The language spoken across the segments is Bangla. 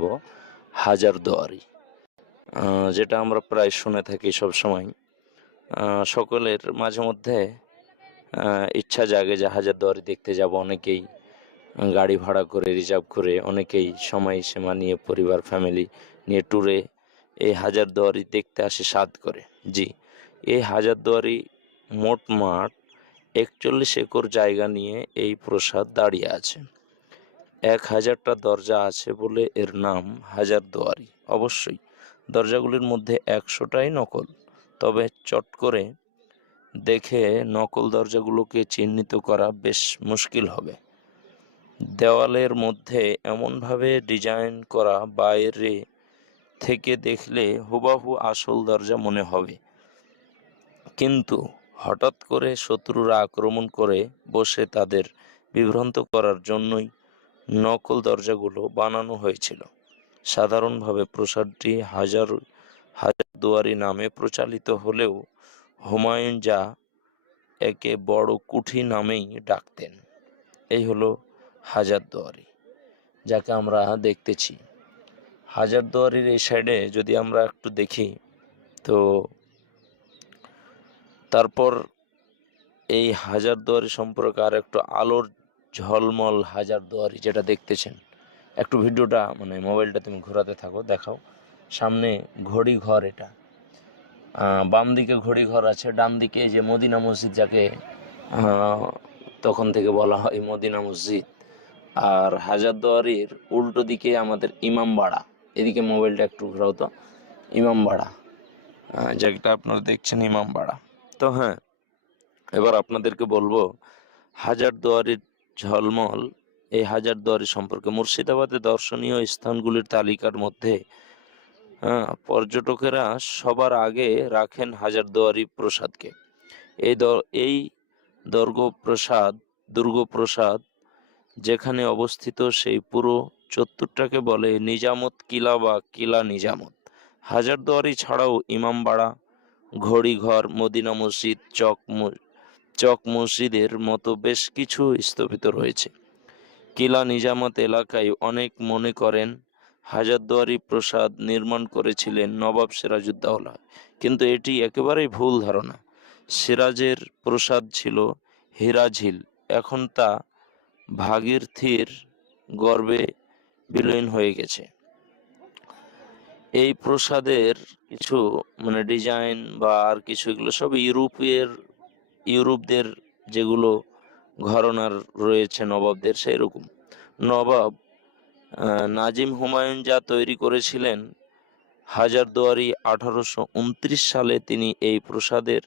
যাব হাজার দুয়ারি। যেটা আমরা প্রায় শুনে থাকি সব সময় সকলের মাঝে মধ্যে ইচ্ছা জাগে যে হাজার দুয়ারি দেখতে যাব। অনেকেই গাড়ি ভাড়া করে, রিজার্ভ করে, অনেকেই সময় সীমা নিয়ে পরিবার ফ্যামিলি নিয়ে ট্যুরে এই হাজার দুয়ারি দেখতে আসে স্বাদ করে। জি, এই হাজার দুয়ারি মোট মাঠ একচল্লিশ একর জায়গা নিয়ে এই প্রসাদ দাঁড়িয়ে আছে। এক হাজারটা দরজা আছে বলে এর নাম হাজার দুয়ারি। অবশ্যই, দরজাগুলির মধ্যে একশোটাই নকল। তবে চট করে দেখে নকল দরজাগুলোকে চিহ্নিত করা বেশ মুশকিল হবে। দেওয়ালের মধ্যে এমনভাবে ডিজাইন করা বাইরে থেকে দেখলে হুবাহু আসল দরজা মনে হবে। কিন্তু হঠাৎ করে শত্রুরা আক্রমণ করে বসে তাদের বিভ্রান্ত করার জন্যই নকল দরজাগুলো বানানো হয়েছিল। সাধারণভাবে প্রসাদটি হাজার হাজার দুয়ারি নামে প্রচালিত হলেও হুমায়ুন যা একে বড় কুঠি নামেই ডাকতেন, এই হলো হাজার দুয়ারি, যাকে আমরা দেখতেছি। হাজার দুয়ারির এই সাইডে যদি আমরা একটু দেখি, তো তারপর এই হাজার দুয়ারি সম্পর্কে আর একটু আলোর ঝলমল হাজার দুয়ারি যেটা দেখতেছেন। একটু ভিডিওটা মানে মোবাইলটা তুমি ঘোরাতে থাকো, দেখাও। সামনে ঘড়ি ঘর এটা বাম দিকে ঘড়ি ঘর আছে, ডান দিকে যে মদিনা মসজিদ যাকে তখন থেকে বলা হয় মদিনা মসজিদ। আর হাজারদুয়ারির উল্টো দিকে আমাদের ইমামবাড়া এদিকে মোবাইলটা একটু ঘোরাও তো। ইমামবাড়া যেটা আপনারা দেখছেন ইমামবাড়া তো হ্যাঁ এবার আপনাদেরকে বলব হাজারদুয়ারির ঝলমল। এই হাজারদুয়ারি সম্পর্কে মুর্শিদাবাদে দর্শনীয় স্থানগুলির তালিকার মধ্যে হ্যাঁ, পর্যটকেরা সবার আগে রাখেন হাজারদুয়ারি প্রসাদকে। এই এই দুর্গপ্রসাদ দুর্গপ্রসাদ যেখানে অবস্থিত সেই পুরো চত্বরটাকে বলে নিজামত কিলা বা কিলা নিজামত। হাজারদুয়ারি ছাড়াও ইমামবাড়া ঘড়িঘর মদিনা মসজিদ চক চক মসজিদের মতো বেশ কিছু স্থাপিত রয়েছে। কিলা নিজামত এলাকায় অনেক মনে করেন হাজারদুয়ারি প্রসাদ নির্মাণ করেছিলেন নবাব সিরাজউদ্দৌলা। কিন্তু এটি একেবারেই ভুল ধারণা। সিরাজের প্রসাদ ছিল হীরাঝিল এখন তা ভাগীরথীর গর্বে বিলীন হয়ে গেছে। এই প্রসাদের কিছু মানে ডিজাইন বা আর কিছু, এগুলো সব ইউরোপের ইউরোপদের যেগুলো ঘরনার রয়েছে নবাবদের সেই রকম নবাব নাজিম হুমায়ুন যা তৈরি করেছিলেন হাজারদুয়ারি আঠারোশো উনত্রিশ সালে তিনি এই প্রসাদের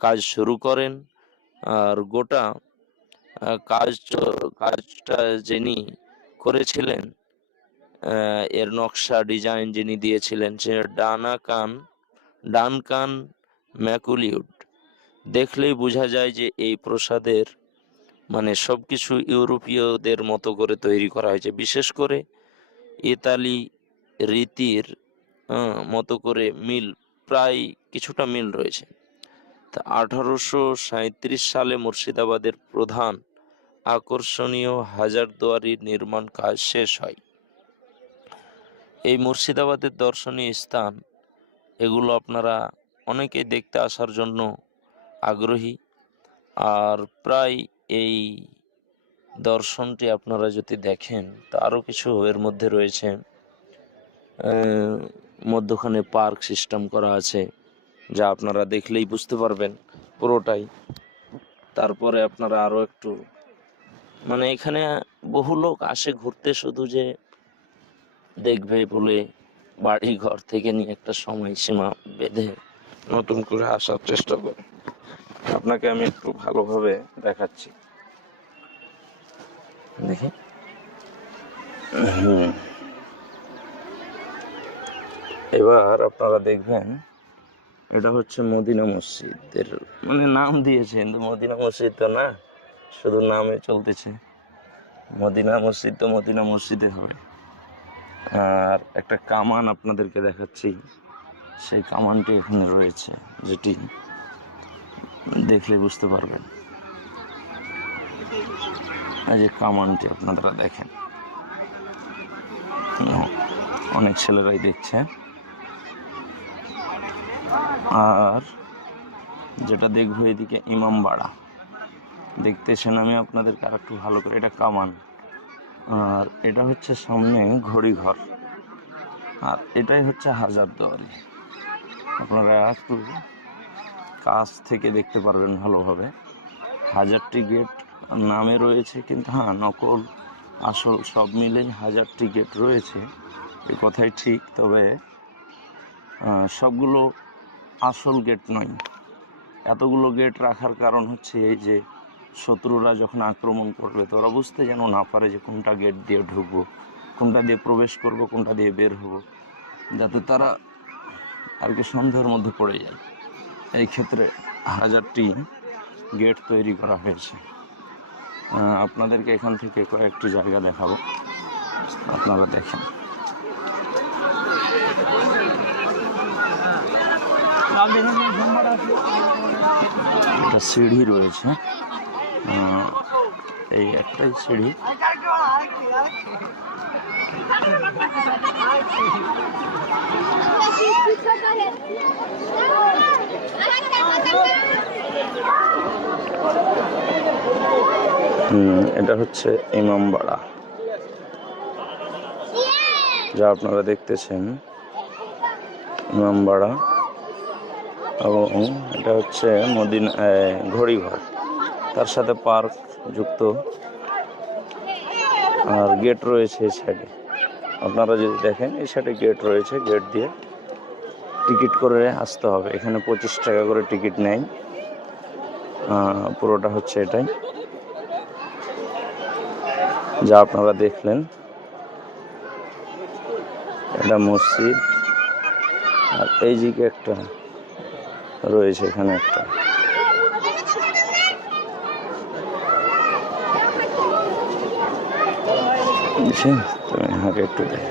কাজ শুরু করেন। আর গোটা কাজ কাজটা যিনি করেছিলেন এর নকশা, ডিজাইন যিনি দিয়েছিলেন, সে ডানা কান, ডান কান ম্যাকুলিউড। দেখলেই বোঝা যায় যে এই প্রসাদের মানে সবকিছু ইউরোপীয়দের মতো করে তৈরি করা হয়েছে। বিশেষ করে ইতালি রীতির মতো করে মিল, প্রায় কিছুটা মিল রয়েছে। তা আঠারোশো সালে মুর্শিদাবাদের প্রধান আকর্ষণীয় হাজারদুয়ারির নির্মাণ কাজ শেষ হয়। এই মুর্শিদাবাদের দর্শনীয় স্থান, এগুলো আপনারা অনেকেই দেখতে আসার জন্য আগ্রহী। আর প্রায় এই দর্শনটি আপনারা যদি দেখেন, তা আরও কিছু এর মধ্যে রয়েছে। মধ্যখানে পার্ক সিস্টেম করা আছে, যা আপনারা দেখলেই বুঝতে পারবেন পুরোটাই। তারপরে আপনারা আরও একটু মানে এখানে বহু লোক আসে ঘুরতে শুধু যে দেখবে বলে বাড়ি ঘর থেকে নিয়ে একটা সময়সীমা বেঁধে নতুন করে আসার চেষ্টা করে। আপনাকে আমি একটু ভালোভাবে দেখাচ্ছি। দেখি। এবার আপনারা দেখবেন এটা হচ্ছে মদিনা মসজিদের মানে নাম দিয়েছে কিন্তু মদিনা মসজিদ তো না শুধু নামে চলতেছে। মদিনা মসজিদ তো মদিনা মসজিদে হবে। আর একটা কামান আপনাদেরকে দেখাচ্ছি সেই কামানটি এখানে রয়েছে যেটি দেখলে বুঝতে পারবেন। এই যে কামানটি আপনারা দেখেন। অনেক ছেলেরাই দেখছে। আর যেটা দেখব এদিকে ইমামবাড়া দেখতেছেন আমি আপনাদেরকে আর একটু ভালো করে, এটা কামান। আর এটা হচ্ছে সামনে ঘড়িঘর। আর এটাই হচ্ছে হাজার দুয়ারি আপনারা একটু কাছ থেকে দেখতে পারবেন ভালোভাবে। হাজারটি গেট নামে রয়েছে কিন্তু হ্যাঁ নকল, আসল সব মিলেই হাজারটি গেট রয়েছে। এ কথাই ঠিক, তবে সবগুলো আসল গেট নয়। এতগুলো গেট রাখার কারণ হচ্ছে এই যে শত্রুরা যখন আক্রমণ করবে তো ওরা বুঝতে যেন না পারে যে কোনটা গেট দিয়ে ঢুকবো, কোনটা দিয়ে প্রবেশ করব, কোনটা দিয়ে বের হব, যাতে তারা আর কি সন্দেহের মধ্যে পড়ে যায়। এই ক্ষেত্রে হাজারটি গেট তৈরি করা হয়েছে। আপনাদেরকে এখান থেকে কয়েকটি জায়গা দেখাবো। আপনারা দেখেন। একটা সিঁড়ি রয়েছে। এই একটাই সিঁড়ি। এটা হচ্ছে ইমামবাড়া। যা আপনারা দেখতেছেন, ইমামবাড়া। এবং এটা হচ্ছে মদিনা ঘড়িঘর। তার সাথে পার্ক যুক্ত। আর গেট রয়েছে এই সাইডে আপনারা যদি দেখেন, এই সাইডে গেট রয়েছে গেট দিয়ে টিকিট করে আসতে হবে। এখানে পঁচিশ টাকা করে টিকিট নেয় পুরোটা হচ্ছে এটাই। যা আপনারা দেখলেন, এটা মসজিদ। আর এই দিকে একটা রয়েছে এখানে একটা। বুঝছেন তুমি হাঁকে একটু দেখ